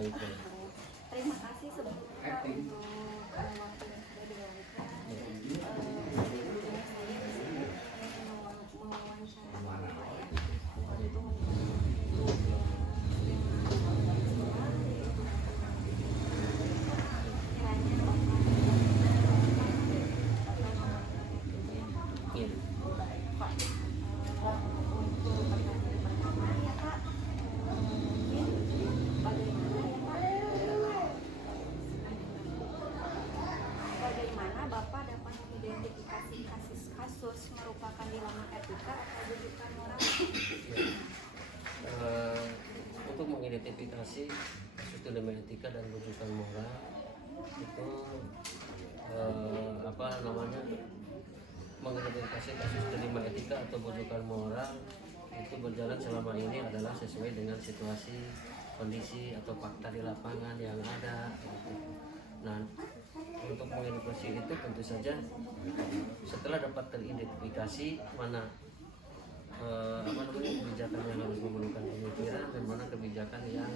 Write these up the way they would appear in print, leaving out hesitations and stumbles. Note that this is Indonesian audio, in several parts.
Baik. Terima kasih sebelumnya untuk waktu yang sudah diluangkan. Jadi tujuan saya di sini ingin mewawancarai Bapak ya untuk kiranya Bapak Iya. baik Pak. Untuk pertanyaan pertama ya Pak, mungkin bagaimana ya Pak? Bagaimana Bapak dapat mengidentifikasi kasus merupakan dilema etika atau rujukan moral? Untuk mengidentifikasi kasus dilema etika dan rujukan moral itu mengidentifikasi kasus dilema etika atau rujukan moral itu berjalan selama ini adalah sesuai dengan situasi, kondisi atau fakta di lapangan yang ada. Nah, untuk mengidentifikasi itu tentu saja setelah dapat teridentifikasi mana kebijakan yang harus memerlukan pemikiran dan mana kebijakan yang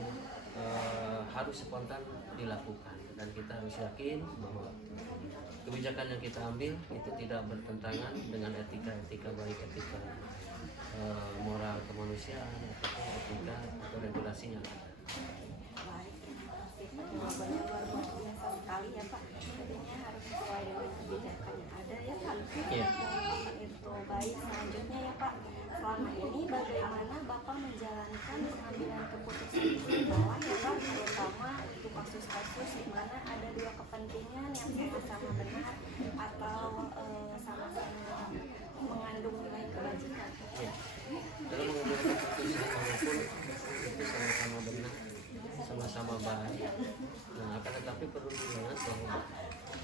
harus spontan dilakukan, dan kita harus yakin bahwa kebijakan yang kita ambil itu tidak bertentangan dengan etika baik etika moral kemanusiaan atau etika atau regulasinya. Baik, terima kasih. Jawabannya luar biasa sekali ya Pak. Tentunya harus sesuai dengan kebijakan yang ada ya Pak. Iya. Itu baik, selanjutnya ya Pak. Selama ini bagaimana Bapak menjalankan pengambilan keputusan di bawah ya Pak, terutama untuk kasus-kasus di mana ada dua kepentingan yang sama-sama benar atau sama-sama mengandung nilai kebajikan. Ya, dalam mengambil keputusan walaupun itu sama-sama benar, sama-sama baik. Nah, akan tetapi perlu diingat bahwa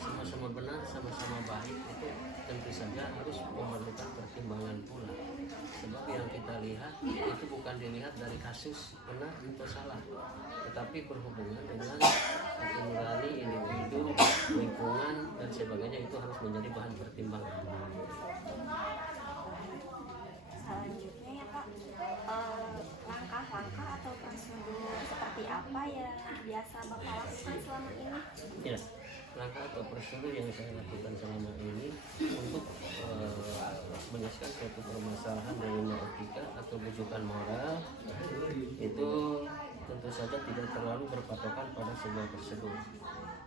sama-sama benar, sama-sama baik itu tentu saja harus memerlukan pertimbangan pula. Sebab yang kita lihat itu bukan dilihat dari kasus benar atau salah, tetapi berhubungan dengan hati nurani individu, lingkungan dan sebagainya, itu harus menjadi bahan pertimbangan. Selanjutnya ya Pak, langkah-langkah atau prosedur seperti apa yang biasa Bapak lakukan selama ini? Ya, langkah atau prosedur yang saya lakukan selama ini untuk menyelesaikan suatu permasalahan dilema etika atau rujukan moral itu tentu saja tidak terlalu berpatokan pada sebuah prosedur.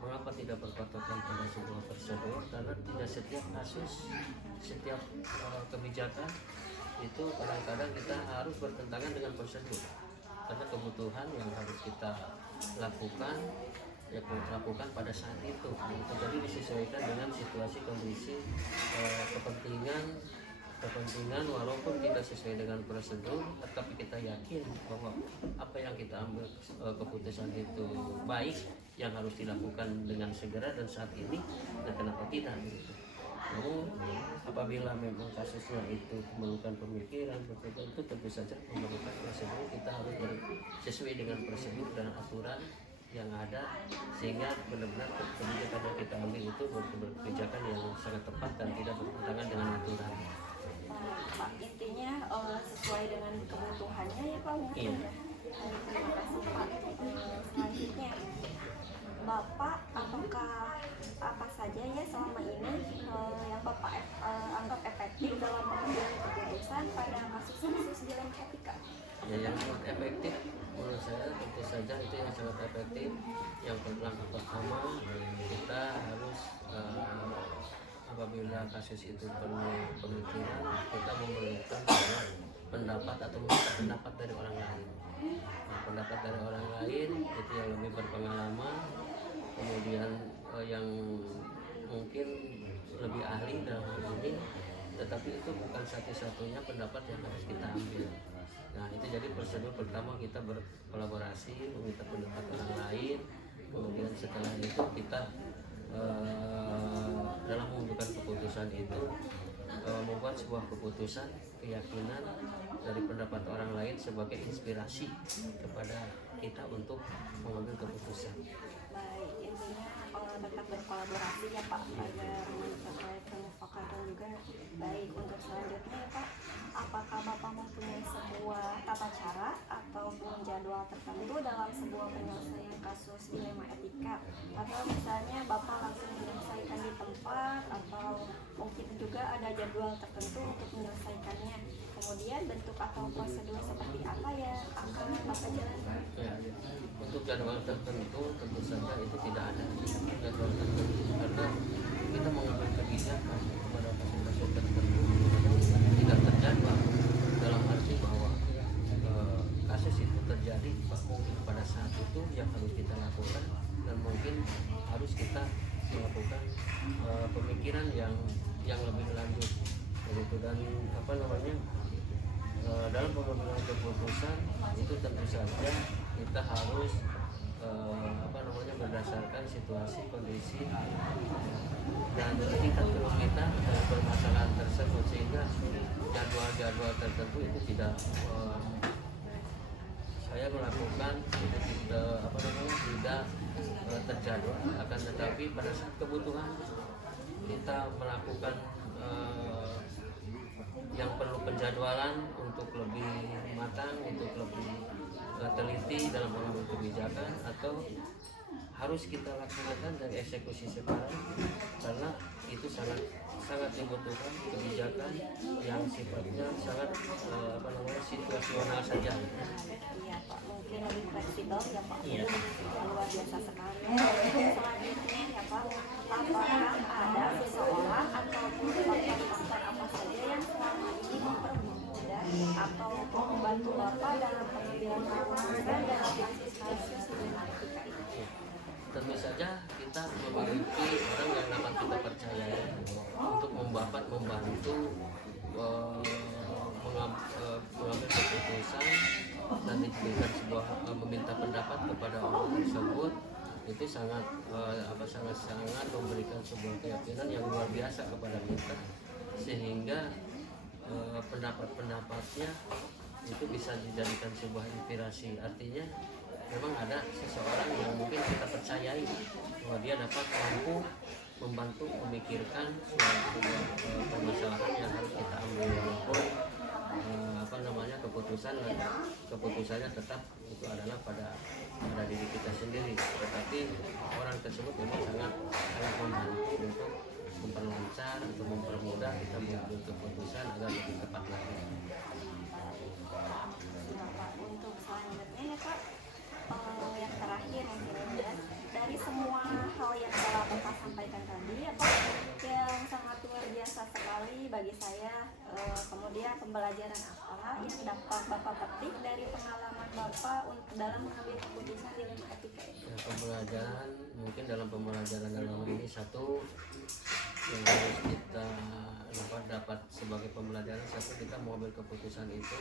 Mengapa tidak berpatokan pada sebuah prosedur? Karena tidak setiap kasus, setiap kebijakan itu kadang-kadang kita harus bertentangan dengan prosedur, karena kebutuhan yang harus kita lakukan ya lakukan pada saat itu. Jadi disesuaikan dengan situasi, kondisi, kepentingan walaupun tidak sesuai dengan prosedur, tetapi kita yakin bahwa apa yang kita ambil keputusan itu baik, yang harus dilakukan dengan segera dan saat ini, dan kenapa tidak gitu. Namun apabila memang kasusnya itu memerlukan pemikiran, itu tentu saja memerlukan prosedur. Kita harus sesuai dengan prosedur dan aturan yang ada, sehingga benar-benar kebijakan yang kita ambil itu kebijakan yang sangat tepat dan tidak bertentangan dengan aturan. Pak, intinya sesuai dengan kebutuhannya ya Pak. Iya. Terima kasih Pak. Selanjutnya Bapak, apakah apa saja ya selama ini yang Bapak anggap efektif dalam mengambil keputusan pada kasus-kasus dilema etika? Ya, yang sangat efektif menurut saya tentu saja itu yang sangat efektif. Yang langkah pertama, kita harus apabila kasus itu perlu pemikiran, kita memerlukan pendapat atau meminta pendapat dari orang lain. Nah, pendapat dari orang lain itu yang lebih berpengalaman, kemudian yang mungkin lebih ahli dalam hal ini, tetapi itu bukan satu-satunya pendapat yang harus kita ambil. Nah, itu jadi prosedur pertama, kita berkolaborasi, meminta pendapat orang lain, kemudian setelah itu kita dalam menentukan keputusan itu membuat sebuah keputusan, keyakinan dari pendapat orang lain sebagai inspirasi kepada kita untuk mengambil keputusan. Baik, intinya tetap berkolaborasi ya Pak agar mencapai pemufakatan juga. Baik, untuk selanjutnya ya Pak, apakah Bapak mempunyai sebuah tata cara ataupun jadwal tertentu dalam sebuah penyelesaian kasus dilema etika, atau misalnya Bapak langsung menyelesaikan di tempat, atau mungkin juga ada jadwal tertentu untuk menyelesaikannya. Kemudian bentuk atau prosedur seperti apa yang akan Bapak jalankan? Ya, untuk jadwal tertentu tentu saja itu tidak ada jadwal tertentu, karena kita mengambil kebijakan pada kasus-kasus tertentu tidak terjadwal, dalam arti bahwa kasus itu terjadi mungkin pada saat itu yang harus kita lakukan, dan mungkin harus kita melakukan pemikiran yang lebih lanjut begitu. Dan dalam pengambilan keputusan itu tentu saja kita harus berdasarkan situasi, kondisi, dan tingkat kerumitan dari permasalahan tersebut, sehingga jadwal-jadwal tertentu itu tidak saya melakukan itu tidak terjadwal. Akan tetapi pada saat kebutuhan kita melakukan yang perlu penjadwalan untuk lebih matang, untuk lebih teliti dalam mengambil kebijakan, atau harus kita laksanakan dari eksekusi sekarang, karena itu sangat dibutuhkan kebijakan yang sifatnya sangat situasional saja. Iya Pak, mungkin lebih fleksibel ya Pak. Iya. Luar biasa sekali. Selanjutnya ya Pak, apakah ada seseorang ataupun faktor apa saja yang selama ini mempermudah atau membantu Bapak dalam pengambilan keputusan dalam kasus-kasus dilema etika ini? Tentu saja kita memiliki orang yang dapat kita percayai untuk membantu mengambil keputusan dan diberikan sebuah meminta pendapat kepada orang tersebut. Itu sangat memberikan sebuah keyakinan yang luar biasa kepada kita, sehingga pendapat-pendapatnya itu bisa dijadikan sebuah inspirasi. Artinya memang ada seseorang yang mungkin kita percayai bahwa dia dapat mampu membantu memikirkan suatu permasalahan yang harus kita ambil, walaupun keputusannya tetap itu adalah pada diri kita sendiri, tetapi orang tersebut memang sangat membantu untuk memperlancar atau mempermudah kita mengambil keputusan agar lebih tepat lagi. Untuk selanjutnya ya Pak, yang terakhir mungkin dari semua hal yang telah Bapak sampaikan tadi ya Pak, yang sangat luar biasa sekali bagi saya, kemudian pembelajaran apa yang dapat Bapak petik dari pengalaman Bapak untuk dalam mengambil keputusan dilema etika ini? Ya, pembelajaran mungkin dalam ini satu yang harus kita dapat sebagai pembelajaran, satu, kita mengambil keputusan itu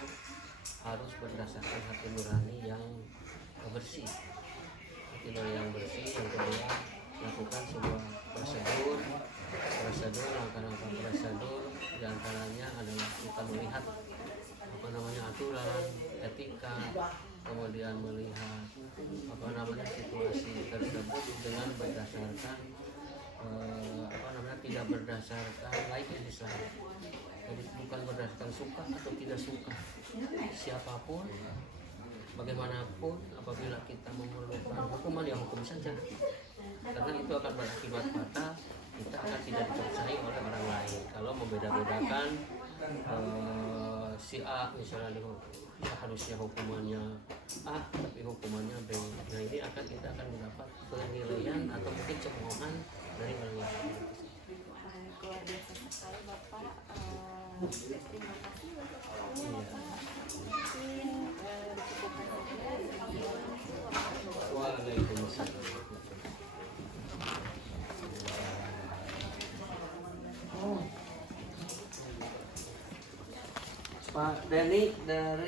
harus berdasarkan hati nurani yang bersih, yang bersih. Yang kedua, lakukan sebuah prosedur, langkah-langkah prosedur, diantaranya adalah kita melihat aturan, etika, kemudian melihat situasi tersebut dengan berdasarkan tidak berdasarkan like and dislike. Jadi bukan berdasarkan suka atau tidak suka siapapun, bagaimanapun. Apabila kita memerlukan hukuman, ya hukum saja, karena itu akan berakibat fatal. Kita akan tidak dipercayai oleh orang lain kalau membeda-bedakan si A misalnya harusnya hukumannya A tapi hukumannya B. Nah, ini kita akan mendapat penilaian atau mungkin cemoohan dari orang lain. Luar biasa sekali Bapak. Terima kasih untuk waktunya Bapak. Mungkin dicukupkan saja. Waalaikumsalam. Pak Denny dari